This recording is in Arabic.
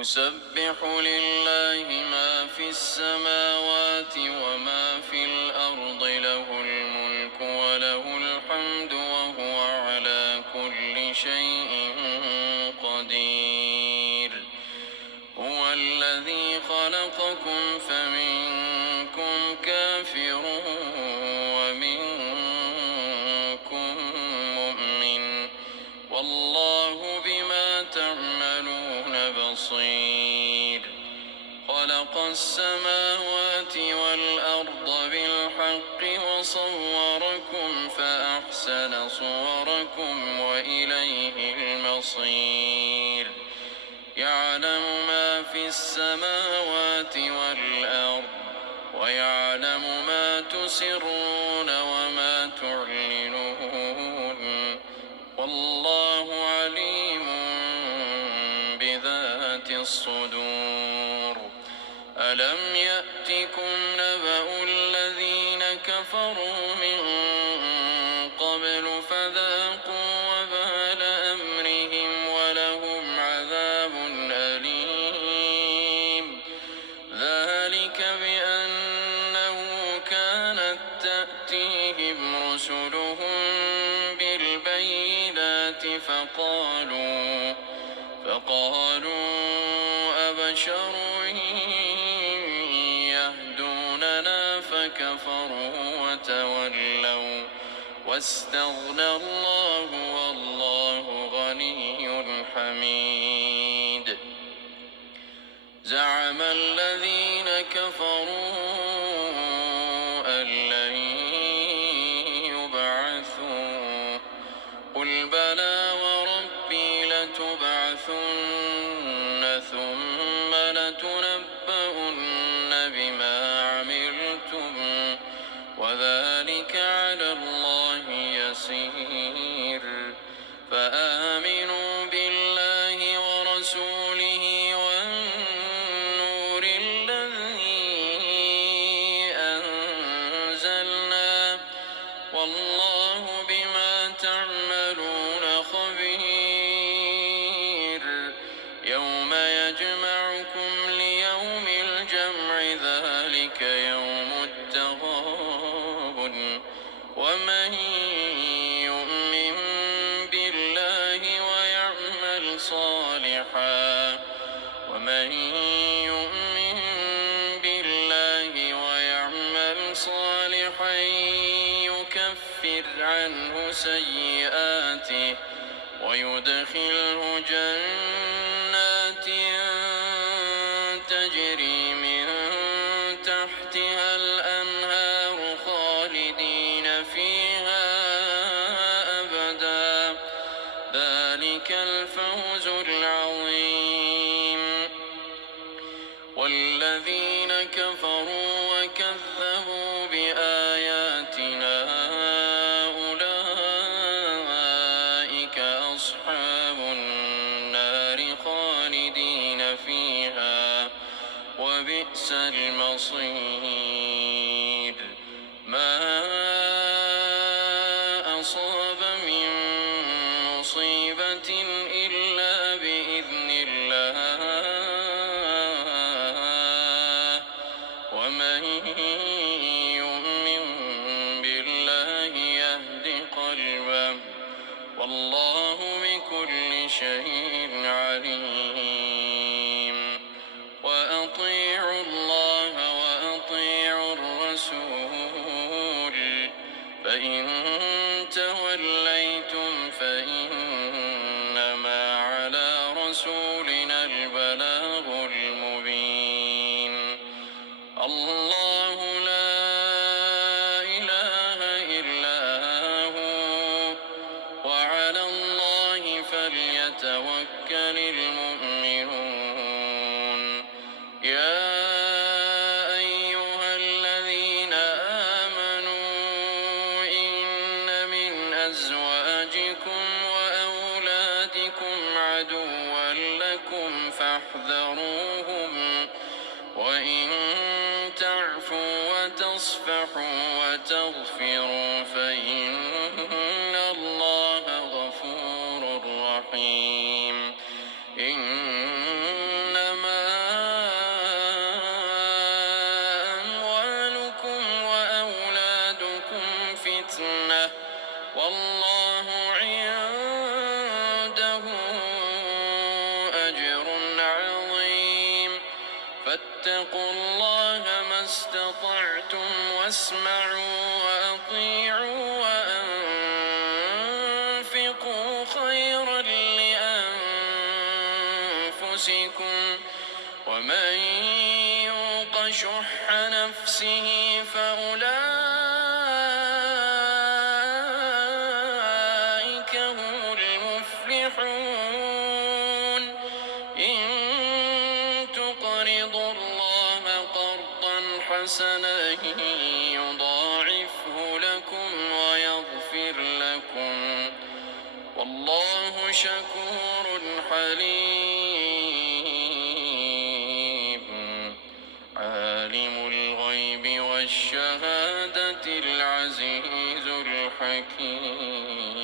يسبح لله ما في السماوات وما في الأرض له الملك وله الحمد وهو على كل شيء قدير. هو الذي خلقكم فمنكم كافر ومنكم مؤمن والله بما تعملون بصير. خلق السماوات والأرض بالحق وصوركم فأحسن صوركم وإليه المصير. يعلم ما في السماوات والأرض ويعلم ما تسرون وما تعلنون والله عليم بذات الصدور. ألم يأتكم نبأ الذين كفروا من قبل فذاقوا وبال أمرهم ولهم عذاب أليم. ذلك بأنه كانت تأتيهم رسلهم بالبينات فقالوا أبشر يهدوننا فكفروا وتولوا واستغنى الله والله غني حميد. زعم الذين كفروا أن لن يبعثوا قل بلى وربي لتبعثن ثم لتنبؤن بما عملتم وذلك على الله يسير. فآمنوا بالله ورسوله والنور الذي أنزلنا والله بما تعملون خبير. يوم يجمعكم ليوم الجمع ذلك يوم التغابن. ومن يؤمن بالله ويعمل صالحا يكفر عنه سيئاته ويدخله جنات تجري من تحتها الأنهار خالدين فيها أبدا. ذلك الفوز العظيم. والذين كفروا وكذبوا بآياتنا أولئك أصحاب النار خالدين فيها وبئس المصير. ما أصاب من مصيبة إلا بإذن الله ومن يؤمن بالله يهد قلبه والله بكل شيء عليم. وأطيعوا الله وأطيعوا الرسول فإن توليتم فإنما على رسولنا البلاغ المبين. الله لا إله إلا هو وعلى الله فليتوكل المؤمنون. يا أيها الذين آمنوا إن من أزواجكم وأولادكم عدوا لكم فاحذروهم وإن تعفوا وتصفحوا وتغفروا فإن الله غفور رحيم. إن أجر عظيم فاتقوا الله ما استطعتم واسمعوا وأطيعوا وأنفقوا خيرا لأنفسكم ومن يوق شح نفسه فأولئك هم المفلحون إن تقرضوا الله قرضا حسنا يضاعفه لكم ويغفر لكم والله شكور حليم عالم الغيب والشهادة العزيز الحكيم.